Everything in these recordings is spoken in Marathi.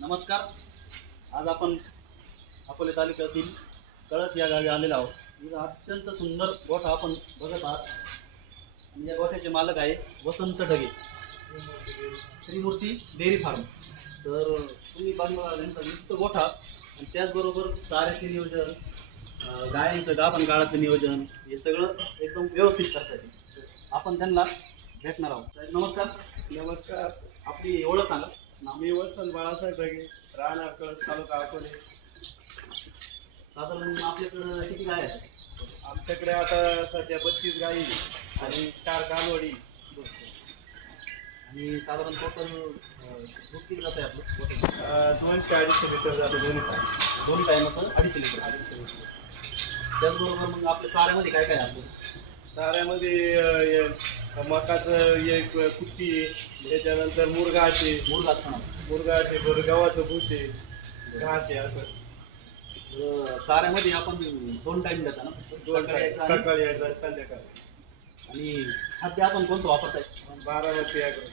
नमस्कार. आज आपण अकोले तालुक्यातील कळस या गावी आलेलो आहोत. इथं अत्यंत सुंदर गोठा आपण बघत आहात. आणि या गोठ्याचे मालक आहे Vasant Dhage. Shrimurti dairy farm. तर तुम्ही बघा यांचा युक्त गोठा. आणि त्याचबरोबर चाऱ्याचे नियोजन गायांचं गाभण काळाचं नियोजन हे सगळं एकदम व्यवस्थित करतात आपण त्यांना भेटणार आहोत. नमस्कार. नमस्कार. आपली ओळख सांगा. मी वसंत बाळासाहेब ढगे राहणार कळस तालुका अकोले. साधारण आपल्याकडं किती गाय आहेत? आमच्याकडे आता सध्या बत्तीस गाई आणि चार कालवडी. आणि साधारण टोटल दूध किती जातं आहे आपलं अं, दोनशे अडीचशे लिटर जातं दोन्ही टाइम. दोन टायमाचं अडीचशे लिटर. अडीचशे लिटर. त्याचबरोबर मग आपल्या चाऱ्यामध्ये काय काय आहे आपलं हे मकाचं एक कुट्टी आहे. त्याच्यानंतर मुरगाचे मुरगाचे बरं गव्हाचं भूस आहे घास आहे असं. चाऱ्यामध्ये आपण दोन टाइम देता ना? दोन आणि- सकाळी संध्याकाळी. आणि खाद्य आपण कोणतं वापरताय? बारामती ॲग्रो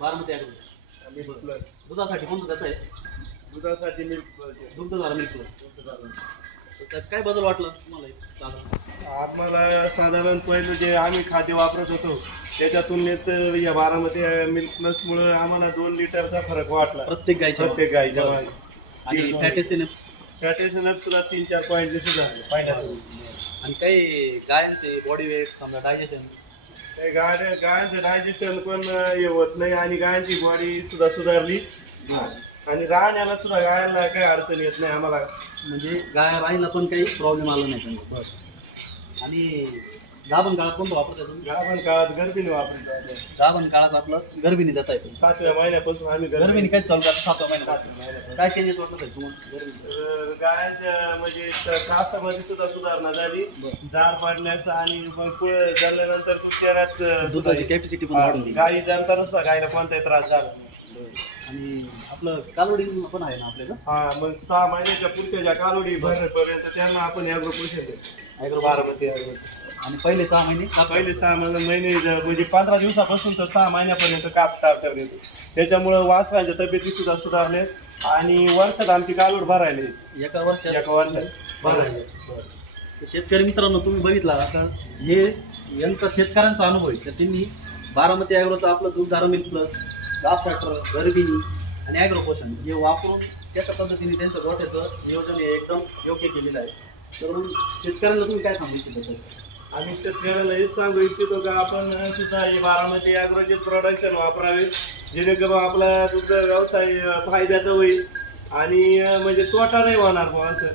बारामती ॲग्रो आणि दुधासाठी कोणतं त्याचं आहे? दुधासाठी मिल्क दुग्धधारा मिल्क तर त्यात काय बदल वाटला तुम्हाला आम्हाला साधारण पहिलं जे आम्ही खाद्य वापरत होतो त्याच्या तुलनेत या बारामती मिल्क प्लसमुळे आम्हाला दोन लिटरचा फरक वाटला. प्रत्येक गायच्या प्रत्येक गाईच्या बरं. आणि फॅटेसिन फॅटेशन सुद्धा तीन चार पॉईंट सुधारले पहिल्यापासून आणि काही गायांचे बॉडी वेट समजा डायजेशन काही गाय गायांचं डायजेशन पण हे होत नाही आणि गायांची बॉडी सुद्धा सुधारली. आणि राहण्याला सुद्धा गायांना काही अडचण येत नाही आम्हाला. म्हणजे गाय राहीला पण काही प्रॉब्लेम आला नाही त्यांना. आणि गाभण काळात कोणतं वापरता तुम्ही? गाभण काळात गर्दीने वापरतो. गाभण काळात आपलं गर्भिणी देता येतो. सातव्या महिन्यापासून आम्ही गर्भिणी गर्भिणी काय चालू करतात सातवा महिना सातव्या महिन्यापासून. काय चेंजेस वाटलं पाहिजे तुम्हाला गर्भिणी गायांच्या म्हणजे त्रासामध्ये सुद्धा सुधारणा झाली. जार पडण्याचा आणि मग झाल्यानंतर शहरात दुधाची कॅपॅसिटी पण वाढून गाई जनता नसता गायला कोणताही त्रास झाला. आणि आपलं कालोडी पण आहे ना आपल्याला हा मग सहा महिन्याच्या पुढच्या ज्या कालोडी भरण्यापर्यंत त्यांना आपण ॲग्रो पोषण देतो बारामती आणि पहिले सहा महिने? पहिले सहा महिने महिने म्हणजे पंधरा दिवसापासून तर सहा महिन्यापर्यंत काप टाकतात येतो त्याच्यामुळं वासरांच्या तब्येती सुद्धा सुधारले आणि वर्षात आमची कालोड भरायला. एका वर्षात? एका वर्षात. भरायला. शेतकरी मित्रांनो तुम्ही बघितला का हे यांचा शेतकऱ्यांचा अनुभव आहे. तर त्यांनी बारामती ॲग्रोचं आपलं दूध धारा मिल्क प्लस गाफ फॅक्टर गर्भिणी आणि ॲग्रो पोषण हे वापरून त्याच्या पद्धतीने त्यांचं गोठ्याचं नियोजन हे एकदम योग्य केलेलं आहे. तर शेतकऱ्यांना तुम्ही काय सांगू इच्छिता आम्ही शेतकऱ्याला हेच सांगू इच्छितो का आपण सुद्धा हे बारामती ॲग्रोचे प्रोडक्शन वापरावे जेणेकरून आपला दुग्ध व्यवसाय फायद्याचा होईल आणि म्हणजे तोटा नाही होणार असं.